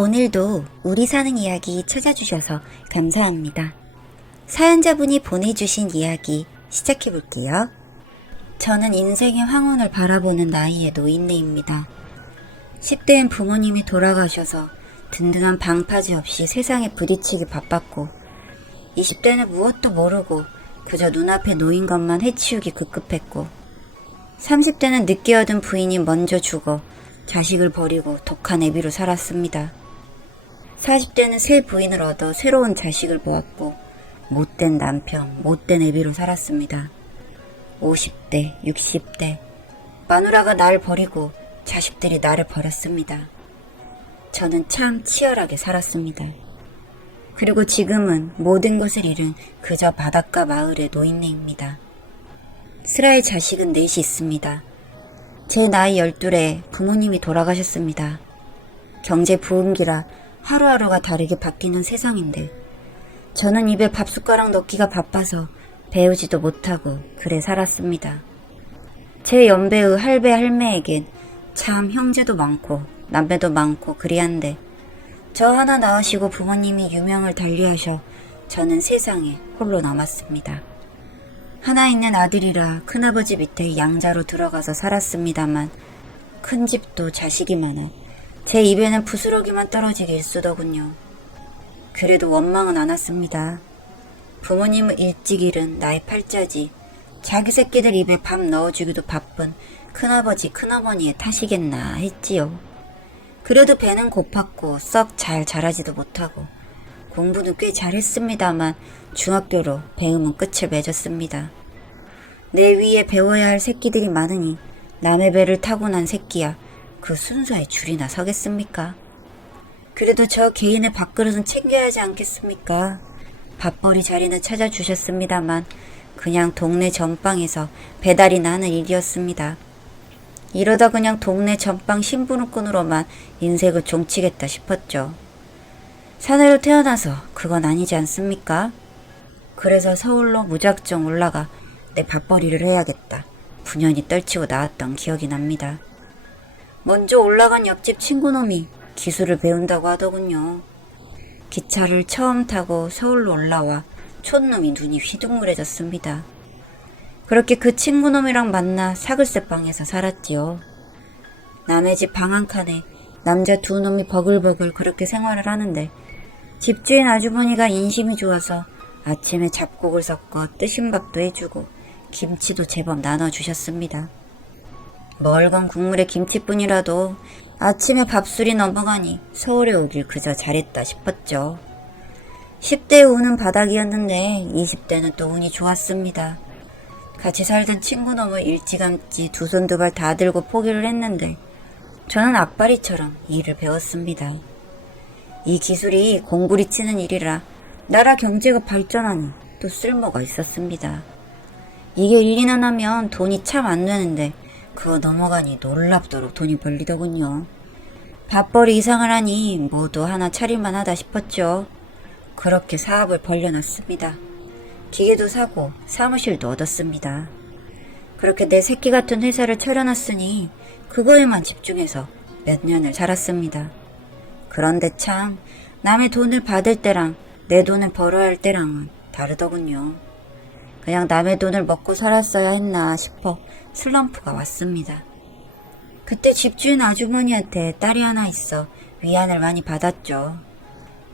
오늘도 우리 사는 이야기 찾아주셔서 감사합니다. 사연자분이 보내주신 이야기 시작해볼게요. 저는 인생의 황혼을 바라보는 나이의 노인네입니다. 10대엔 부모님이 돌아가셔서 든든한 방파제 없이 세상에 부딪히기 바빴고 20대는 무엇도 모르고 그저 눈앞에 놓인 것만 해치우기 급급했고 30대는 늦게 얻은 부인이 먼저 죽어 자식을 버리고 독한 애비로 살았습니다. 40대는 새 부인을 얻어 새로운 자식을 보았고 못된 남편, 못된 애비로 살았습니다. 50대, 60대 마누라가 날 버리고 자식들이 나를 버렸습니다. 저는 참 치열하게 살았습니다. 그리고 지금은 모든 것을 잃은 그저 바닷가 마을의 노인네입니다. 슬아의 자식은 넷이 있습니다. 제 나이 12에 부모님이 돌아가셨습니다. 경제 부흥기라 하루하루가 다르게 바뀌는 세상인데 저는 입에 밥숟가락 넣기가 바빠서 배우지도 못하고 그래 살았습니다. 제 연배의 할배 할매에겐 참 형제도 많고 남매도 많고 그리한데 저 하나 낳으시고 부모님이 유명을 달리하셔 저는 세상에 홀로 남았습니다. 하나 있는 아들이라 큰아버지 밑에 양자로 들어가서 살았습니다만 큰 집도 자식이 많아 제 입에는 부스러기만 떨어지게 일쑤더군요. 그래도 원망은 않았습니다. 부모님은 일찍 잃은 나의 팔자지 자기 새끼들 입에 밥 넣어주기도 바쁜 큰아버지 큰어머니의 탓이겠나 했지요. 그래도 배는 고팠고 썩 잘 자라지도 못하고 공부는 꽤 잘했습니다만 중학교로 배움은 끝을 맺었습니다. 내 위에 배워야 할 새끼들이 많으니 남의 배를 타고 난 새끼야 그 순서에 줄이나 서겠습니까? 그래도 저 개인의 밥그릇은 챙겨야 하지 않겠습니까? 밥벌이 자리는 찾아주셨습니다만 그냥 동네 전방에서 배달이 나는 일이었습니다. 이러다 그냥 동네 전방 심부름꾼으로만 인생을 종치겠다 싶었죠. 사내로 태어나서 그건 아니지 않습니까? 그래서 서울로 무작정 올라가 내 밥벌이를 해야겠다. 분연히 떨치고 나왔던 기억이 납니다. 먼저 올라간 옆집 친구놈이 기술을 배운다고 하더군요. 기차를 처음 타고 서울로 올라와 촌놈이 눈이 휘둥그레졌습니다. 그렇게 그 친구놈이랑 만나 사글세 방에서 살았지요. 남의 집 방 한 칸에 남자 두 놈이 버글버글 그렇게 생활을 하는데 집주인 아주머니가 인심이 좋아서 아침에 잡곡을 섞어 뜨신 밥도 해주고 김치도 제법 나눠주셨습니다. 멀건 국물에 김치뿐이라도 아침에 밥술이 넘어가니 서울에 오길 그저 잘했다 싶었죠. 10대에 운은 바닥이었는데 20대는 또 운이 좋았습니다. 같이 살던 친구놈을 일찌감치 두 손 두 발 다 들고 포기를 했는데 저는 악바리처럼 일을 배웠습니다. 이 기술이 공구리치는 일이라 나라 경제가 발전하니 또 쓸모가 있었습니다. 이게 1, 2년 하면 돈이 참 안 되는데 그거 넘어가니 놀랍도록 돈이 벌리더군요. 밥벌이 이상을 하니 모두 하나 차릴만 하다 싶었죠. 그렇게 사업을 벌려놨습니다. 기계도 사고 사무실도 얻었습니다. 그렇게 내 새끼 같은 회사를 차려놨으니 그거에만 집중해서 몇 년을 살았습니다. 그런데 참 남의 돈을 받을 때랑 내 돈을 벌어야 할 때랑은 다르더군요. 그냥 남의 돈을 먹고 살았어야 했나 싶어 슬럼프가 왔습니다. 그때 집주인 아주머니한테 딸이 하나 있어 위안을 많이 받았죠.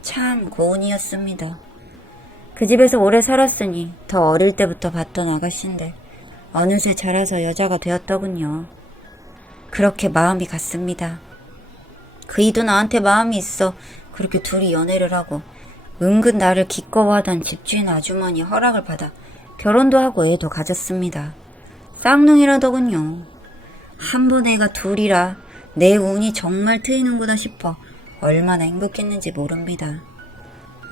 참 고운이었습니다. 그 집에서 오래 살았으니 더 어릴 때부터 봤던 아가씨인데 어느새 자라서 여자가 되었더군요. 그렇게 마음이 갔습니다. 그이도 나한테 마음이 있어 그렇게 둘이 연애를 하고 은근 나를 기꺼워하던 집주인 아주머니 허락을 받아 결혼도 하고 애도 가졌습니다. 쌍둥이라더군요. 한 번 애가 둘이라 내 운이 정말 트이는구나 싶어 얼마나 행복했는지 모릅니다.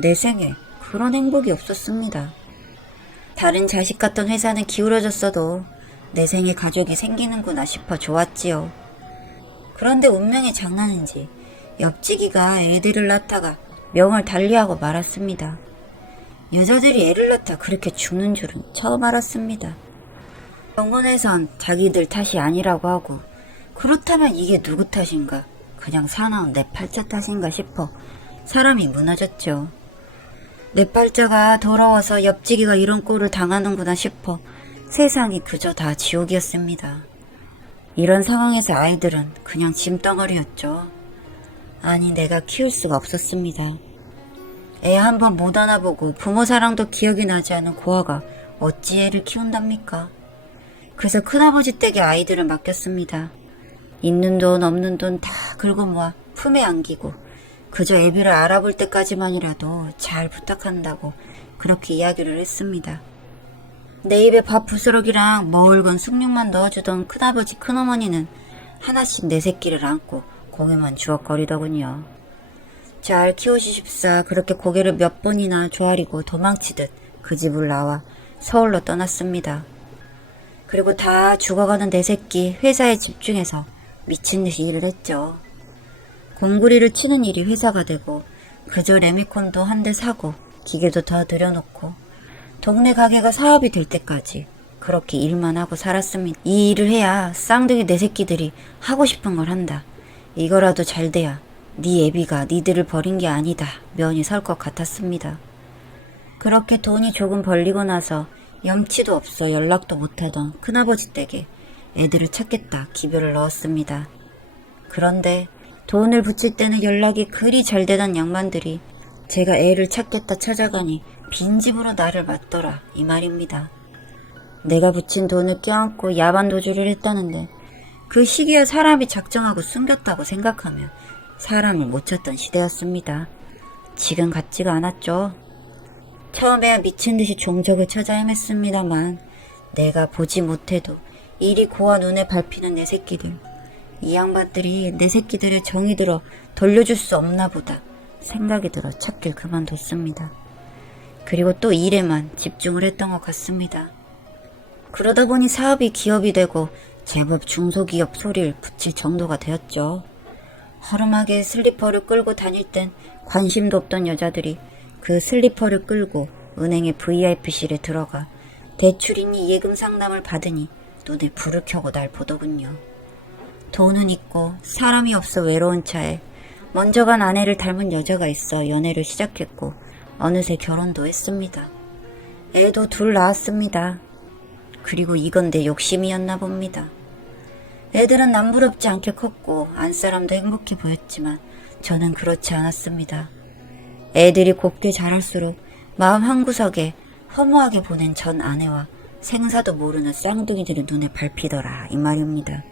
내 생에 그런 행복이 없었습니다. 다른 자식 같던 회사는 기울어졌어도 내 생에 가족이 생기는구나 싶어 좋았지요. 그런데 운명의 장난인지 옆지기가 애들을 낳다가 명을 달리하고 말았습니다. 여자들이 애를 낳다 그렇게 죽는 줄은 처음 알았습니다. 병원에선 자기들 탓이 아니라고 하고 그렇다면 이게 누구 탓인가 그냥 사나운 내 팔자 탓인가 싶어 사람이 무너졌죠. 내 팔자가 더러워서 옆지기가 이런 꼴을 당하는구나 싶어 세상이 그저 다 지옥이었습니다. 이런 상황에서 아이들은 그냥 짐덩어리였죠. 아니 내가 키울 수가 없었습니다. 애 한 번 못 안아보고 부모 사랑도 기억이 나지 않은 고아가 어찌 애를 키운답니까? 그래서 큰아버지 댁에 아이들을 맡겼습니다. 있는 돈 없는 돈 다 긁어 모아 품에 안기고 그저 애비를 알아볼 때까지만이라도 잘 부탁한다고 그렇게 이야기를 했습니다. 내 입에 밥 부스러기랑 먹을건 숭늉만 넣어주던 큰아버지 큰어머니는 하나씩 내 새끼를 안고 고개만 주걱거리더군요. 잘 키우시십사 그렇게 고개를 몇 번이나 조아리고 도망치듯 그 집을 나와 서울로 떠났습니다. 그리고 다 죽어가는 내 새끼 회사에 집중해서 미친듯이 일을 했죠. 공구리를 치는 일이 회사가 되고 그저 레미콘도 한 대 사고 기계도 더 들여놓고 동네 가게가 사업이 될 때까지 그렇게 일만 하고 살았습니다. 이 일을 해야 쌍둥이 내 새끼들이 하고 싶은 걸 한다. 이거라도 잘 돼야 네 애비가 니들을 버린 게 아니다 면이 설 것 같았습니다. 그렇게 돈이 조금 벌리고 나서 염치도 없어 연락도 못하던 큰아버지 댁에 애들을 찾겠다 기별을 넣었습니다. 그런데 돈을 붙일 때는 연락이 그리 잘 되던 양반들이 제가 애를 찾겠다 찾아가니 빈집으로 나를 맞더라 이 말입니다. 내가 붙인 돈을 껴안고 야반 도주를 했다는데 그 시기에 사람이 작정하고 숨겼다고 생각하며 사람을 못 찾던 시대였습니다. 지금 같지가 않았죠. 처음에야 미친듯이 종적을 찾아 헤맸습니다만 내가 보지 못해도 이리 고아 눈에 밟히는 내 새끼들, 이 양반들이 내 새끼들의 정이 들어 돌려줄 수 없나 보다 생각이 들어 찾길 그만뒀습니다. 그리고 또 일에만 집중을 했던 것 같습니다. 그러다 보니 사업이 기업이 되고 제법 중소기업 소리를 붙일 정도가 되었죠. 허름하게 슬리퍼를 끌고 다닐 땐 관심도 없던 여자들이 그 슬리퍼를 끌고 은행의 VIP실에 들어가 대출이니 예금 상담을 받으니 눈에 불을 켜고 날 보더군요. 돈은 있고 사람이 없어 외로운 차에 먼저 간 아내를 닮은 여자가 있어 연애를 시작했고 어느새 결혼도 했습니다. 애도 둘 낳았습니다. 그리고 이건 내 욕심이었나 봅니다. 애들은 남부럽지 않게 컸고 안사람도 행복해 보였지만 저는 그렇지 않았습니다. 애들이 곱게 자랄수록 마음 한구석에 허무하게 보낸 전 아내와 생사도 모르는 쌍둥이들의 눈에 밟히더라 이 말입니다.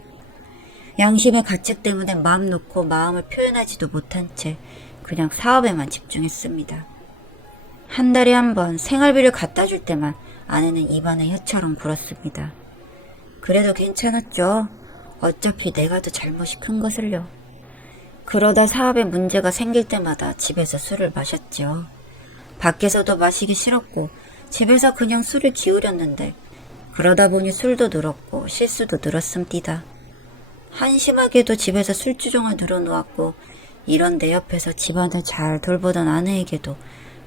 양심의 가책 때문에 마음 놓고 마음을 표현하지도 못한 채 그냥 사업에만 집중했습니다. 한 달에 한 번 생활비를 갖다 줄 때만 아내는 입안에 혀처럼 굴었습니다. 그래도 괜찮았죠. 어차피 내가 더 잘못이 큰 것을요. 그러다 사업에 문제가 생길 때마다 집에서 술을 마셨죠. 밖에서도 마시기 싫었고 집에서 그냥 술을 기울였는데 그러다 보니 술도 늘었고 실수도 늘었습니다. 한심하게도 집에서 술주정을 늘어놓았고 이런 내 옆에서 집안을 잘 돌보던 아내에게도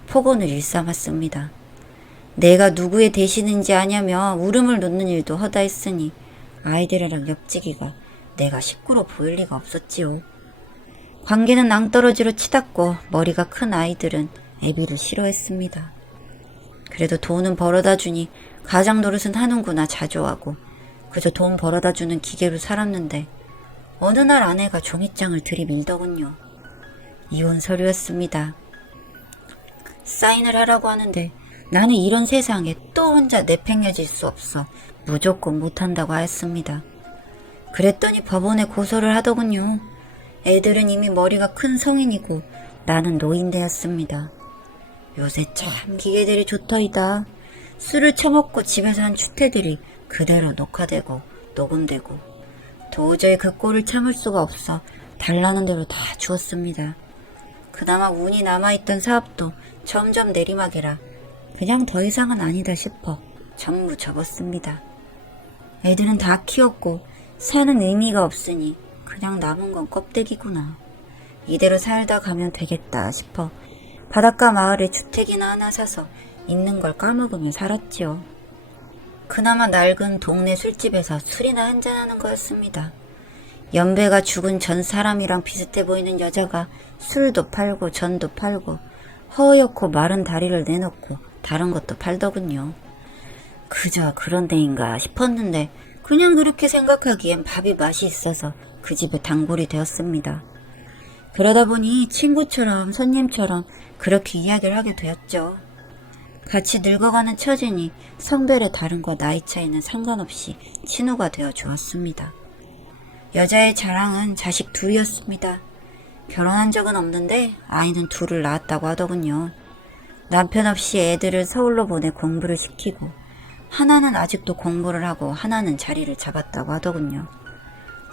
폭언을 일삼았습니다. 내가 누구의 대신인지 아냐며 울음을 놓는 일도 허다했으니 아이들이랑 옆지기가 내가 식구로 보일 리가 없었지요. 관계는 낭떠러지로 치닫고 머리가 큰 아이들은 애비를 싫어했습니다. 그래도 돈은 벌어다 주니 가장 노릇은 하는구나 자조하고 그저 돈 벌어다 주는 기계로 살았는데 어느 날 아내가 종이장을 들이밀더군요. 이혼 서류였습니다. 사인을 하라고 하는데 나는 이런 세상에 또 혼자 내팽겨질 수 없어 무조건 못한다고 하였습니다. 그랬더니 법원에 고소를 하더군요. 애들은 이미 머리가 큰 성인이고 나는 노인되었습니다. 요새 참 기계들이 좋더이다. 술을 처먹고 집에서 한 추태들이 그대로 녹화되고 녹음되고 도저히 그 꼴을 참을 수가 없어 달라는 대로 다 주었습니다. 그나마 운이 남아있던 사업도 점점 내리막이라 그냥 더 이상은 아니다 싶어 전부 접었습니다. 애들은 다 키웠고 사는 의미가 없으니 그냥 남은 건 껍데기구나. 이대로 살다 가면 되겠다 싶어 바닷가 마을에 주택이나 하나 사서 있는 걸 까먹으며 살았지요. 그나마 낡은 동네 술집에서 술이나 한잔하는 거였습니다. 연배가 죽은 전 사람이랑 비슷해 보이는 여자가 술도 팔고 전도 팔고 허옇고 마른 다리를 내놓고 다른 것도 팔더군요. 그저 그런 데인가 싶었는데 그냥 그렇게 생각하기엔 밥이 맛이 있어서 그 집에 단골이 되었습니다. 그러다 보니 친구처럼 손님처럼 그렇게 이야기를 하게 되었죠. 같이 늙어가는 처지니 성별의 다름과 나이 차이는 상관없이 친구가 되어 주었습니다. 여자의 자랑은 자식 둘이었습니다. 결혼한 적은 없는데 아이는 둘을 낳았다고 하더군요. 남편 없이 애들을 서울로 보내 공부를 시키고 하나는 아직도 공부를 하고 하나는 자리를 잡았다고 하더군요.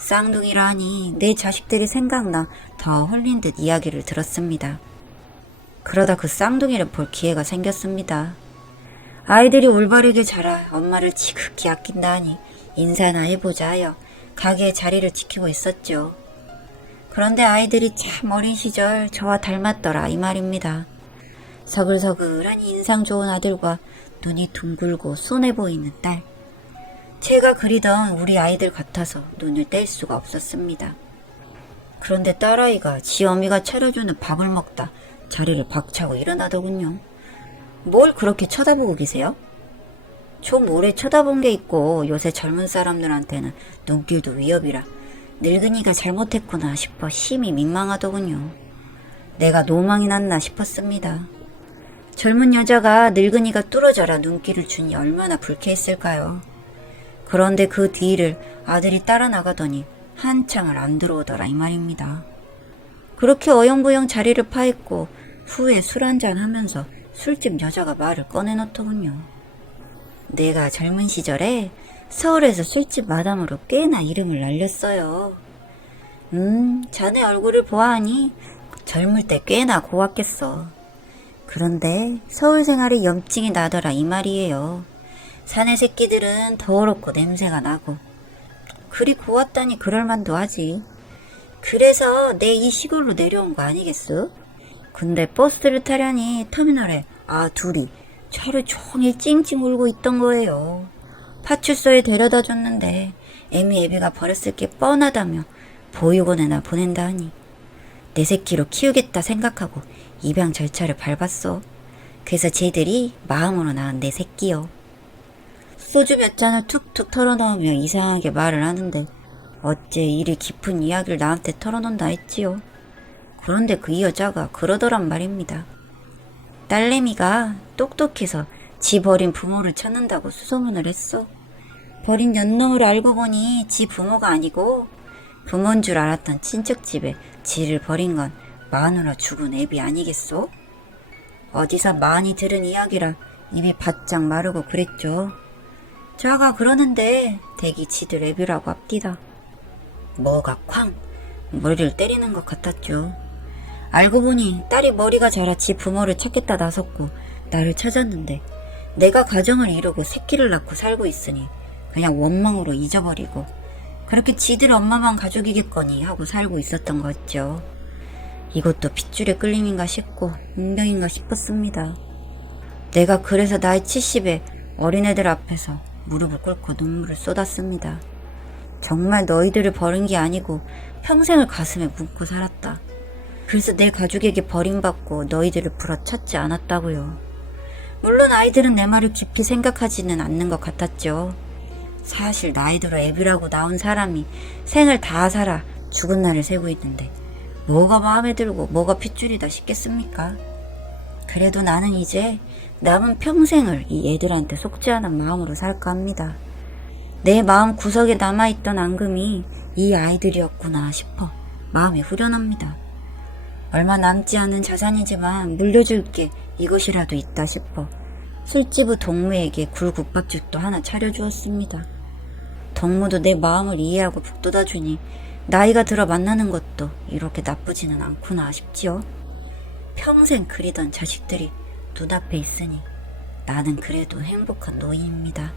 쌍둥이라 하니 내 자식들이 생각나 더 홀린 듯 이야기를 들었습니다. 그러다 그 쌍둥이를 볼 기회가 생겼습니다. 아이들이 올바르게 자라 엄마를 지극히 아낀다 하니 인사나 해보자 하여 가게에 자리를 지키고 있었죠. 그런데 아이들이 참 어린 시절 저와 닮았더라 이 말입니다. 서글서글한 인상 좋은 아들과 눈이 둥글고 순해 보이는 딸. 제가 그리던 우리 아이들 같아서 눈을 뗄 수가 없었습니다. 그런데 딸아이가 지 어미가 차려주는 밥을 먹다 자리를 박차고 일어나더군요. 뭘 그렇게 쳐다보고 계세요? 좀 오래 쳐다본 게 있고 요새 젊은 사람들한테는 눈길도 위협이라 늙은이가 잘못했구나 싶어 심히 민망하더군요. 내가 노망이 났나 싶었습니다. 젊은 여자가 늙은이가 뚫어져라 눈길을 주니 얼마나 불쾌했을까요? 그런데 그 뒤를 아들이 따라 나가더니 한참을 안 들어오더라 이 말입니다. 그렇게 어영부영 자리를 파했고 후에 술 한잔 하면서 술집 여자가 말을 꺼내놓더군요. 내가 젊은 시절에 서울에서 술집 마담으로 꽤나 이름을 날렸어요. 자네 얼굴을 보아하니 젊을 때 꽤나 고왔겠어. 그런데 서울 생활에 염증이 나더라 이 말이에요. 사내 새끼들은 더럽고 냄새가 나고 그리 고왔다니 그럴만도 하지. 그래서 내 이 시골로 내려온 거 아니겠어? 근데 버스를 타려니 터미널에 둘이 차를 종일 찡찡 울고 있던 거예요. 파출소에 데려다 줬는데 애미 애비가 버렸을 게 뻔하다며 보육원에나 보낸다 하니 내 새끼로 키우겠다 생각하고 입양 절차를 밟았어. 그래서 쟤들이 마음으로 낳은 내 새끼요. 소주 몇 잔을 툭툭 털어넣으며 이상하게 말을 하는데 어째 이리 깊은 이야기를 나한테 털어놓는다 했지요. 그런데 그 여자가 그러더란 말입니다. 딸내미가 똑똑해서 지 버린 부모를 찾는다고 수소문을 했어. 버린 연놈을 알고 보니 지 부모가 아니고 부모인 줄 알았던 친척집에 지를 버린 건 마누라 죽은 애비 아니겠소? 어디서 많이 들은 이야기라 입이 바짝 마르고 그랬죠. 자가 그러는데 대기 지들 애비라고 합디다. 뭐가 쾅 머리를 때리는 것 같았죠. 알고 보니 딸이 머리가 자라 지 부모를 찾겠다 나섰고 나를 찾았는데 내가 가정을 이루고 새끼를 낳고 살고 있으니 그냥 원망으로 잊어버리고 그렇게 지들 엄마만 가족이겠거니 하고 살고 있었던 거죠. 이것도 핏줄의 끌림인가 싶고 운명인가 싶었습니다. 내가 그래서 나이 70에 어린애들 앞에서 무릎을 꿇고 눈물을 쏟았습니다. 정말 너희들을 버린 게 아니고 평생을 가슴에 묻고 살았다. 그래서 내 가족에게 버림받고 너희들을 부러쳤지 않았다고요. 물론 아이들은 내 말을 깊이 생각하지는 않는 것 같았죠. 사실 나이 들어 애비라고 나온 사람이 생을 다 살아 죽은 날을 세고 있는데 뭐가 마음에 들고 뭐가 핏줄이다 싶겠습니까? 그래도 나는 이제 남은 평생을 이 애들한테 속지 않은 마음으로 살까 합니다. 내 마음 구석에 남아있던 앙금이 이 아이들이었구나 싶어 마음이 후련합니다. 얼마 남지 않은 자산이지만 물려줄 게 이것이라도 있다 싶어 술집의 동무에게 굴국밥집도 하나 차려주었습니다. 동무도 내 마음을 이해하고 북돋아주니 나이가 들어 만나는 것도 이렇게 나쁘지는 않구나 싶지요. 평생 그리던 자식들이 눈앞에 있으니 나는 그래도 행복한 노인입니다.